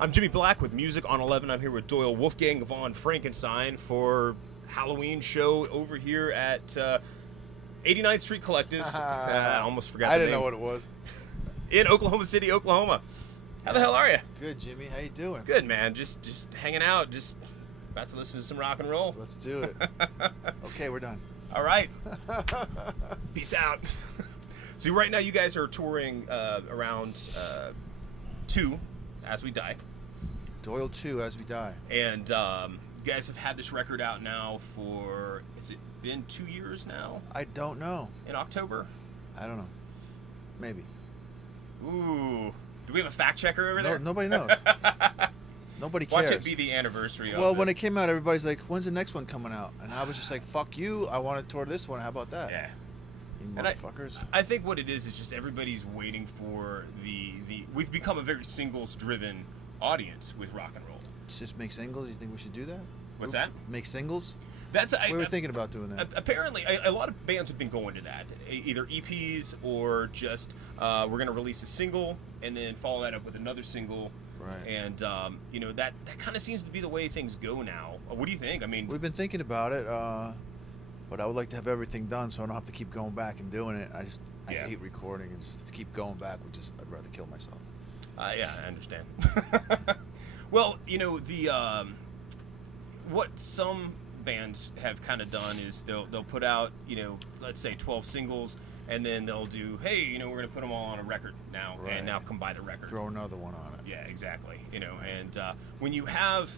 I'm Jimmy Black with Music on 11. I'm here with Doyle, Wolfgang von Frankenstein for Halloween show over here at 89th Street Collective. I almost forgot I the didn't name. know what it was. In Oklahoma City, Oklahoma. How the hell are you? Good, Jimmy. How you doing? Good, man. Just hanging out. Just about to listen to some rock and roll. Let's do it. Okay, we're done. All right. Peace out. So right now you guys are touring around 2 As We Die. Doyle 2, As We Die. And you guys have had this record out now for, has it been 2 years now? I don't know. In October? I don't know. Maybe. Ooh. Do we have a fact checker over No, there? nobody knows. Nobody cares. Watch it be the anniversary of Well, it. when it came out, everybody's like, when's the next one coming out? And I was just like, fuck you. I want to tour this one. How about that? Yeah. You And motherfuckers. I think what it is just everybody's waiting for the we've become a very singles-driven audience with rock and roll. Just make singles? You think we should do that? What's that? Make singles? That's We were thinking about doing that. Apparently, a lot of bands have been going to that, either EPs or just we're going to release a single and then follow that up with another single. Right. And you know that kind of seems to be the way things go now. What do you think? I mean, We've been thinking about it, but I would like to have everything done so I don't have to keep going back and doing it. I Yeah. hate recording, and just to keep going back, I'd rather kill myself. yeah, I understand. Well, you know what some bands have kind of done is they'll put out, you know, let's say 12 singles, and then they'll do, hey, you know, we're gonna put them all on a record now, Right. and now come buy the record. Throw another one on it. Yeah, exactly. You know, and when you have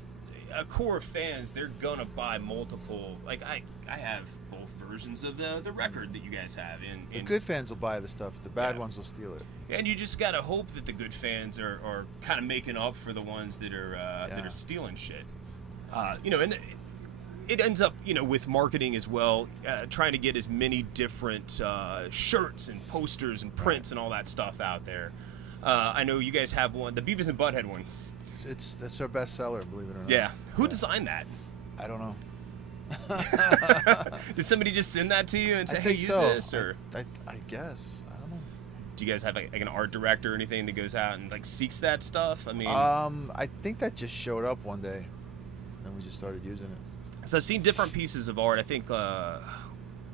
a core of fans, they're gonna buy multiple. Like I have both versions of the record that you guys have. The good fans will buy the stuff. The bad ones will steal it. And you just gotta hope that the good fans are kind of making up for the ones that are stealing shit. You know, and it ends up, you know, with marketing as well, trying to get as many different shirts and posters and prints and all that stuff out there. I know you guys have one, the Beavis and Butthead one. That's our best seller, believe it or not. Yeah. Who designed that? I don't know. Did somebody just send that to you and say, I hey, think use so. this? Or I guess. I don't know. do you guys have like an art director or anything that goes out and like seeks that stuff? I mean, I think that just showed up one day, and we just started using it. so I've seen different pieces of art. I think I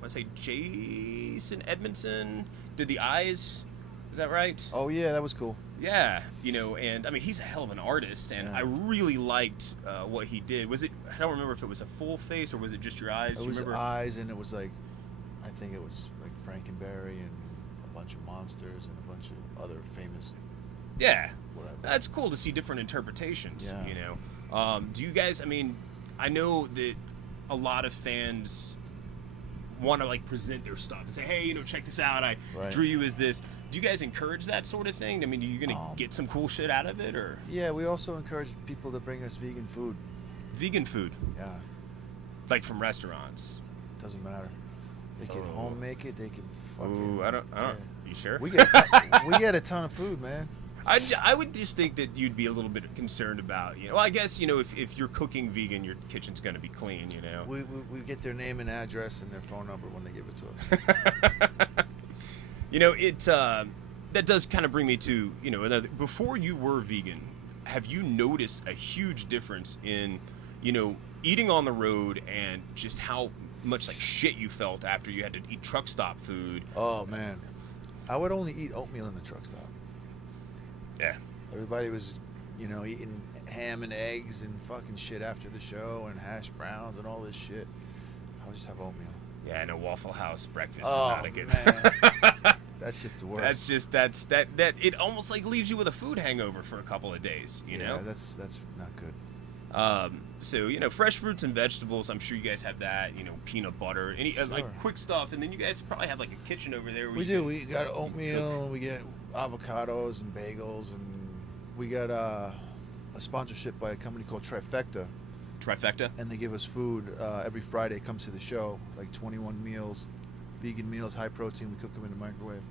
want to say Jason Edmondson did the eyes. Is that right? Oh yeah, that was cool. Yeah, you know, and I mean he's a hell of an artist, and I really liked what he did. Was it? I don't remember if it was a full face or was it just your eyes? It Do you was remember? eyes, and it was like, I think it was like Frankenberry and a bunch of monsters and a bunch of other famous. Yeah, Whatever. that's cool to see different interpretations. Yeah. You know, do you guys? I mean, I know that a lot of fans want to like present their stuff and say, hey, you know, check this out. I drew you as this. Do you guys encourage that sort of thing? I mean, are you gonna get some cool shit out of it, or? Yeah, we also encourage people to bring us vegan food. Vegan food, Yeah, like from restaurants. doesn't matter. They can home make it. They can fucking. Ooh, I don't. You sure? We get a ton of food, man. I would just think that you'd be a little bit concerned about, you know. Well, I guess, you know, if you're cooking vegan, your kitchen's going to be clean, you know. We get their name and address and their phone number when they give it to us. You know, that does kind of bring me to, you know, before you were vegan, have you noticed a huge difference in, you know, eating on the road and just how much like shit you felt after you had to eat truck stop food? Oh man, I would only eat oatmeal in the truck stop. Yeah. Everybody was, you know, eating ham and eggs and fucking shit after the show and hash browns and all this shit. I would just have oatmeal. Yeah, I know Waffle House breakfast is Oh not a good. man, that shit's the worst. That it almost like leaves you with a food hangover for a couple of days, you know. Yeah, that's not good. So, you know, fresh fruits and vegetables, I'm sure you guys have that, you know, peanut butter, any like quick stuff, and then you guys probably have like a kitchen over there where We do. We got oatmeal. We get avocados and bagels, and we got a sponsorship by a company called Trifecta, and they give us food every Friday. It comes to the show, like 21 meals, vegan meals, high protein. We cook them in the microwave.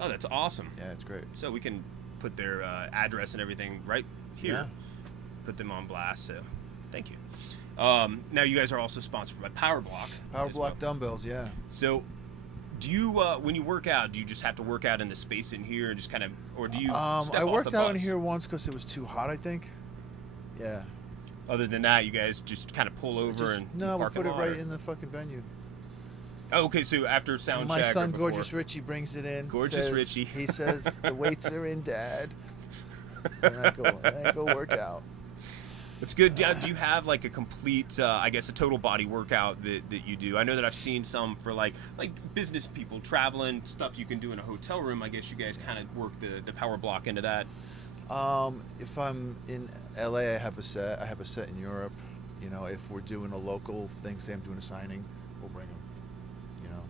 Oh, that's awesome. Yeah, it's great. So we can put their address and everything right here. Yeah. Put them on blast. So, thank you. Now you guys are also sponsored by Power Block. Power Block dumbbells, yeah. So, do you when you work out, do you just have to work out in the space in here and just kind of, or do you? Step I off worked the out in bus? here once because it was too hot, I think. Yeah. Other than that, you guys just kind of pull over and no, we park put it lot, right or? in the fucking venue. Oh, okay, so after sound My check. son, or before. Gorgeous Richie, brings it in. Gorgeous Richie. He says the weights are in, Dad. And I go work out. It's good. Do you have like a complete, I guess, a total body workout that you do? I know that I've seen some for like business people traveling, stuff you can do in a hotel room. I guess you guys kind of work the power block into that. If I'm in LA, I have a set. I have a set in Europe. You know, if we're doing a local thing, say I'm doing a signing, we'll bring them. You know.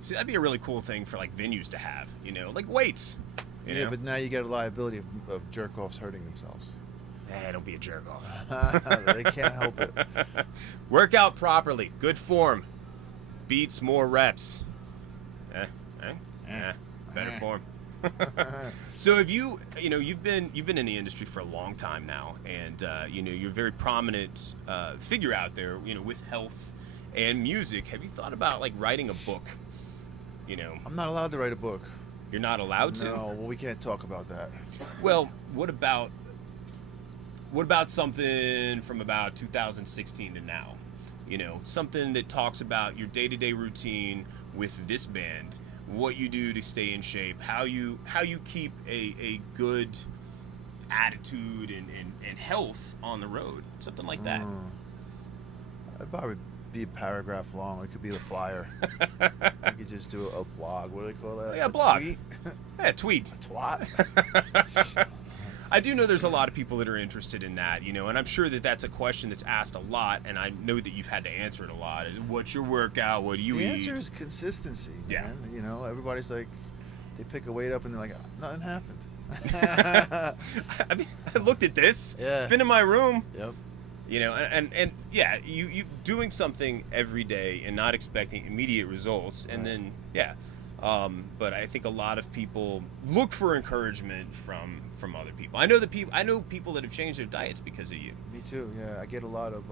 See, that'd be a really cool thing for like venues to have. You know, like weights. You know? But now you get a liability of jerk-offs hurting themselves. Don't be a jerk off. They can't help it. Work out properly. Good form. Beats more reps. Better form. So have you've been in the industry for a long time now, and you're a very prominent figure out there, with health and music. Have you thought about like writing a book? I'm not allowed to write a book. You're not allowed to? No, well, we can't talk about that. Well, what about something from about 2016 to now? Something that talks about your day-to-day routine with this band, what you do to stay in shape, how you keep a good attitude and health on the road, something like that. I'd probably be a paragraph long. It could be the flyer. You could just do a blog. What do they call that? Yeah, a blog. Tweet? Yeah, tweet. A twat? I do know there's a lot of people that are interested in that, and I'm sure that that's a question that's asked a lot, and I know that you've had to answer it a lot. What's your workout? What do you eat? The answer is consistency, man. Yeah. Everybody's like, they pick a weight up and they're like, nothing happened. I mean, I looked at this. Yeah. It's been in my room. Yep. And yeah, you doing something every day and not expecting immediate results, and then but I think a lot of people look for encouragement from other people. I know people that have changed their diets because of you. Me too. Yeah, I get a lot of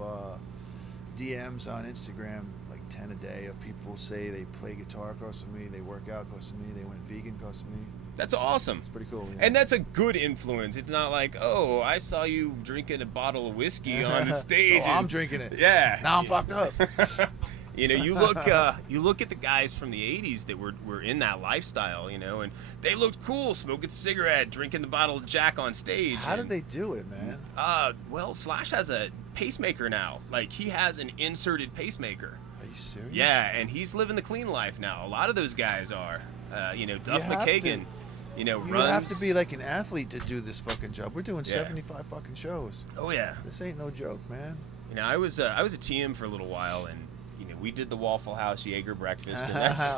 DMs on Instagram, like 10 a day, of people say they play guitar because of me, they work out because of me, they went vegan because of me. That's awesome. It's pretty cool. Yeah. And that's a good influence. It's not like, oh, I saw you drinking a bottle of whiskey on the stage. So I'm drinking it. Yeah. Now I'm fucked up. You look at the guys from the 80s that were in that lifestyle, and they looked cool, smoking a cigarette, drinking the bottle of Jack on stage. How did they do it, man? Well, Slash has a pacemaker now. Like, he has an inserted pacemaker. Are you serious? Yeah, and he's living the clean life now. A lot of those guys are. Duff McKagan, runs. You have to be like an athlete to do this fucking job. We're doing 75 fucking shows. Oh yeah. This ain't no joke, man. I was a TM for a little while, and we did the Waffle House Jaeger breakfast, and that's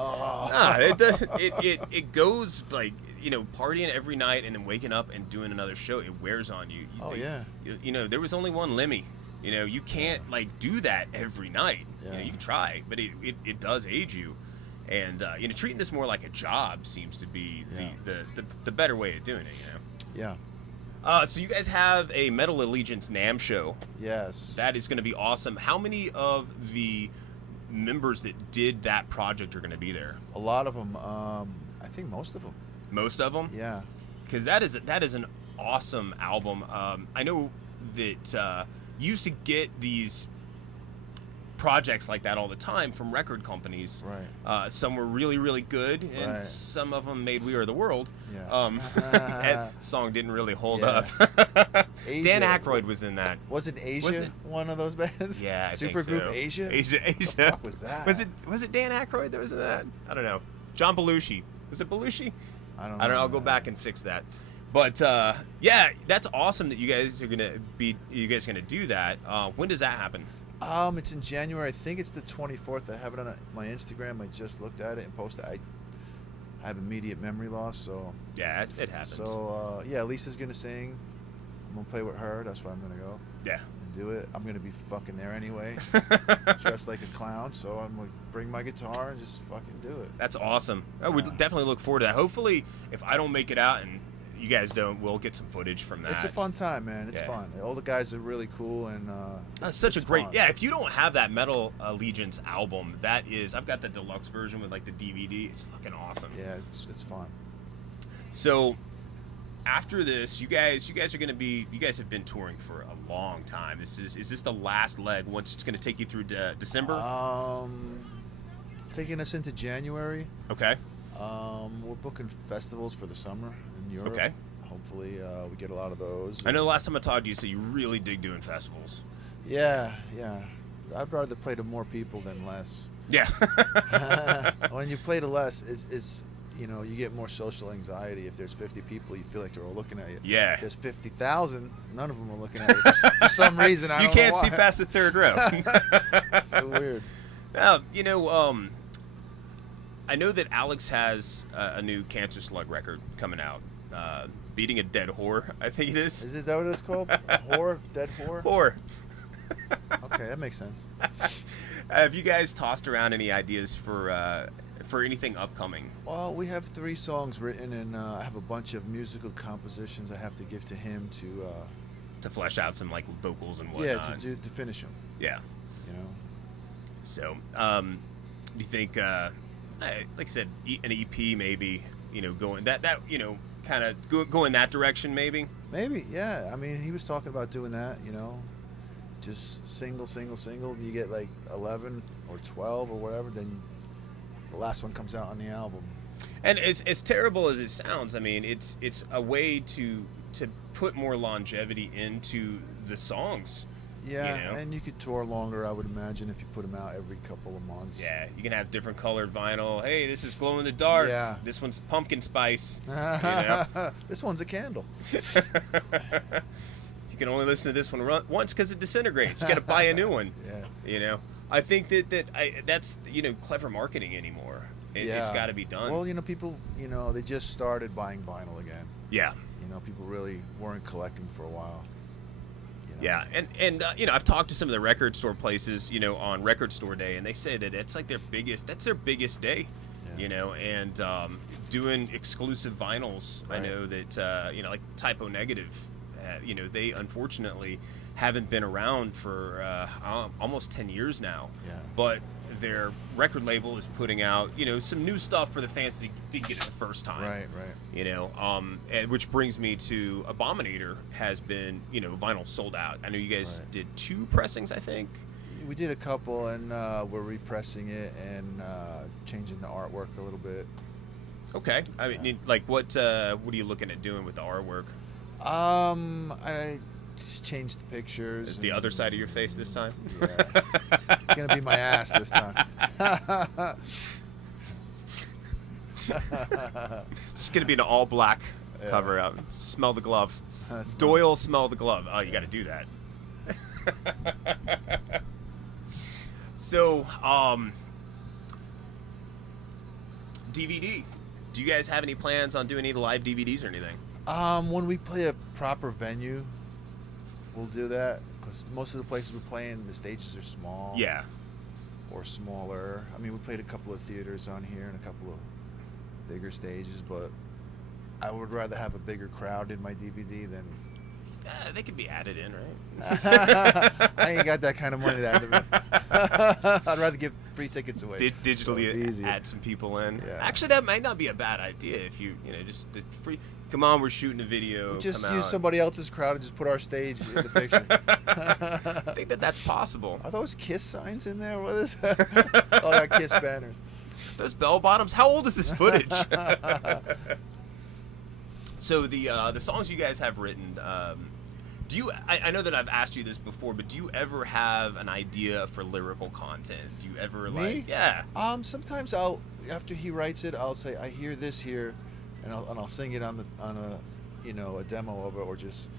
it goes like partying every night and then waking up and doing another show. It wears on you. There was only one Lemmy. You can't like do that every night. Yeah. You can try, but it does age you. And treating this more like a job seems to be the better way of doing it. Yeah. So you guys have a Metal Allegiance NAMM show. Yes. That is going to be awesome. How many of the members that did that project are going to be there? A lot of them. I think most of them. Most of them? Yeah. Because that is an awesome album. I know that you used to get these projects like that all the time from record companies. Right. Some were really, really good, and Right. some of them made We Are the World. Yeah. That song didn't really hold up. Asia. Dan Aykroyd was in that. Wasn't Asia Was it? one of those bands? Yeah, I Supergroup think so. Asia? Asia. What the fuck was that? Was it Dan Aykroyd that was in that? I don't know. John Belushi. Was it Belushi? I don't know. I'll go back and fix that. But yeah, that's awesome that you guys are gonna do that. When does that happen? It's in January. I think it's the 24th. I have it on my Instagram. I just looked at it and posted. I have immediate memory loss, so Yeah, it happens. So yeah, Lisa's gonna sing. I'm gonna play with her. That's why I'm gonna go. Yeah. And do it. I'm gonna be fucking there anyway, dressed like a clown. So I'm gonna bring my guitar and just fucking do it. That's awesome. I would definitely look forward to that. Hopefully, if I don't make it out and you guys don't, we'll get some footage from that. It's a fun time, man. It's fun. All the guys are really cool, and that's such a great. fun. Yeah, if you don't have that Metal Allegiance album, I've got the deluxe version with like the DVD. It's fucking awesome. Yeah, it's fun. So, after this, you guys are going to be, you guys have been touring for a long time. Is this the last leg once it's going to take you through December? Taking us into January. Okay. We're booking festivals for the summer in Europe. Okay. Hopefully we get a lot of those. I know the last time I talked to you, so you really dig doing festivals. Yeah. I'd rather play to more people than less. Yeah. When you play to less, it's you know, you get more social anxiety. If there's 50 people, you feel like they're all looking at you. Yeah. If there's 50,000, none of them are looking at you for some reason. I you don't know can't why. see past the third row. It's so weird. Now, you know, I know that Alex has a new Cancer Slug record coming out. Beating a Dead Whore, I think it is. Is that what it's called? Whore? Dead whore? Whore. Okay, that makes sense. Have you guys tossed around any ideas for anything upcoming? Well, we have 3 songs written, and I have a bunch of musical compositions I have to give to him to flesh out some like vocals and whatnot. Yeah, to finish them. Yeah. You know. So, do you think, like I said, an EP maybe? You know, going that you know, kind of go in that direction maybe. Maybe, yeah. I mean, he was talking about doing that. You know, just single. You get like 11 or 12 or whatever, then the last one comes out on the album. And as terrible as it sounds, I mean, it's a way to put more longevity into the songs. Yeah, you know? And you could tour longer, I would imagine, if you put them out every couple of months. Yeah, you can have different colored vinyl. Hey, this is glow in the dark. Yeah. This one's pumpkin spice. You know? This one's a candle. You can only listen to this one once because it disintegrates. You got to buy a new one. Yeah. You know, I think that's you know, clever marketing anymore. It's got to be done. Well, you know, people, you know, they just started buying vinyl again. Yeah. You know, people really weren't collecting for a while. You know? Yeah, and you know, I've talked to some of the record store places, you know, on Record Store Day, and they say that it's like their biggest day. Yeah. You know, and doing exclusive vinyls. Right. I know that you know, like Typo Negative, you know, they unfortunately haven't been around for almost 10 years now. Yeah. But their record label is putting out, you know, some new stuff for the fans that didn't get it the first time. Right. You know, and which brings me to Abominator has been, you know, vinyl sold out. I know you guys did 2 pressings, I think. We did a couple, and we're repressing it and changing the artwork a little bit. Okay. I mean, like, what are you looking at doing with the artwork? I just changed the pictures. Is the other side of your face this time? Yeah. It's gonna be my ass this time. It's gonna be an all black cover out. Smell the glove. Doyle, smell the glove. Oh, you got to do that. So, DVD. Do you guys have any plans on doing any live DVDs or anything? When we play a proper venue, we'll do that, because most of the places we're playing, the stages are small. Yeah. Or smaller. I mean, we played a couple of theaters on here and a couple of bigger stages, but I would rather have a bigger crowd in my DVD than... They could be added in, right? I ain't got that kind of money to add them in. I'd rather give free tickets away. Digitally add some people in. Yeah. Actually, that might not be a bad idea if you know, just free. Come on, we're shooting a video. We'll just use somebody else's crowd and just put our stage in the picture. I think that's possible. Are those KISS signs in there? What is that? Oh, I got KISS banners. Those bell bottoms. How old is this footage? So the songs you guys have written, do you? I know that I've asked you this before, but do you ever have an idea for lyrical content? Do you ever like? Yeah. Sometimes after he writes it, I'll say I hear this here, and I'll sing it on a you know, a demo of it, or just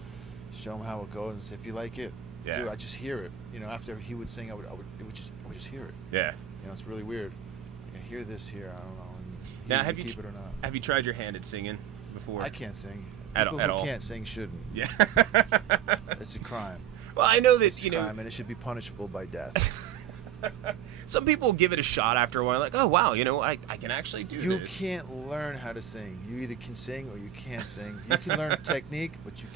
show him how it goes and say, if you like it, dude, I just hear it. You know, after he would sing, I would just hear it. Yeah. You know, it's really weird. Like, I hear this here. I don't know. And now, have you keep it or not? Have you tried your hand at singing before? I can't sing. People who can't sing shouldn't. Yeah. It's a crime. Well, I know that it's a crime, and it should be punishable by death. Some people give it a shot after a while, like, oh wow, you know, I can actually do this. You can't learn how to sing. You either can sing or you can't sing. You can learn technique, but you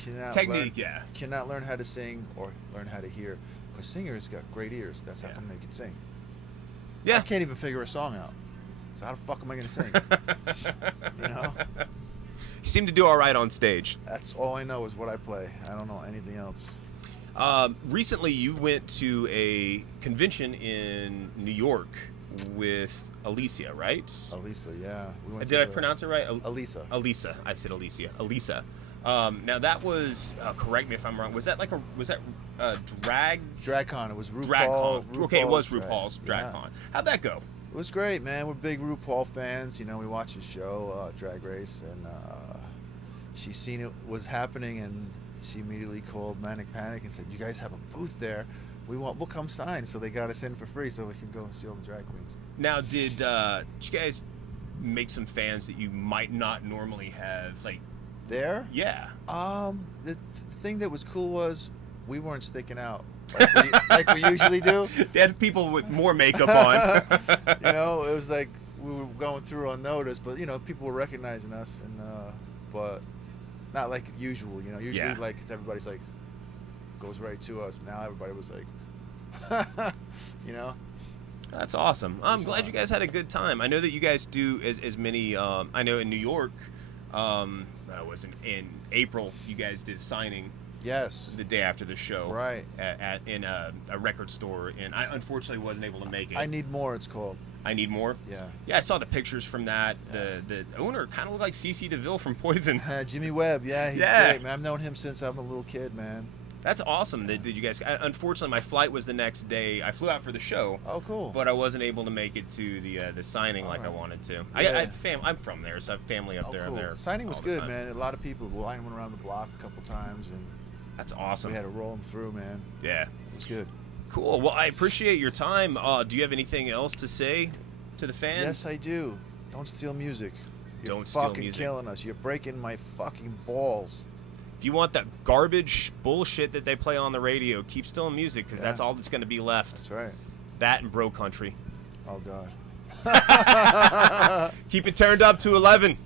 cannot learn how to sing or learn how to hear. Because singers got great ears. That's how come they can sing. Yeah. I can't even figure a song out. So how the fuck am I going to sing? You know? seem to do all right on stage. That's all I know is what I play. I don't know anything else. Recently, you went to a convention in New York with ALISSA, right? ALISSA, yeah. Did I pronounce it right? ALISSA. ALISSA. I said ALISSA. ALISSA. Now that was, correct me if I'm wrong. Was that drag? DragCon. It was RuPaul. DragCon. Okay, it was RuPaul's DragCon. Yeah. How'd that go? It was great, man. We're big RuPaul fans. You know, we watched the show, Drag Race, and she seen it was happening, and she immediately called Manic Panic and said, "You guys have a booth there. We'll come sign." So they got us in for free, so we can go and see all the drag queens. Now, did you guys make some fans that you might not normally have, like? There? Yeah. The thing that was cool was we weren't sticking out like we usually do. They had people with more makeup on. You know, it was like we were going through unnoticed, but you know, people were recognizing us, and but not like usual. You know, usually like everybody's like goes right to us. Now everybody was like, you know. That's awesome. I'm glad you guys had a good time. I know that you guys do as many. I know in New York. Was in April. You guys did a signing. Yes. The day after the show. Right. In a record store, and I unfortunately wasn't able to make it. I Need More. It's called. I Need More. Yeah. Yeah, I saw the pictures from that. Yeah. The owner kind of looked like CeCe DeVille from Poison. Jimmy Webb. Yeah, he's great, man. I've known him since I'm a little kid, man. That's awesome. Did you guys? Unfortunately, my flight was the next day. I flew out for the show. Oh, cool. But I wasn't able to make it to the signing like I wanted to. Yeah. I'm from there, so I have family up there. Cool. And there. Signing was good, man. A lot of people lined around the block a couple times, and that's awesome. We had to roll them through, man. Yeah, it was good. Cool. Well, I appreciate your time. Do you have anything else to say to the fans? Yes, I do. Don't steal music. You're steal fucking killing us. You're breaking my fucking balls. If you want that garbage bullshit that they play on the radio, keep stealing music, because that's all that's going to be left. That's right. That and Bro Country. Oh, God. Keep it turned up to 11.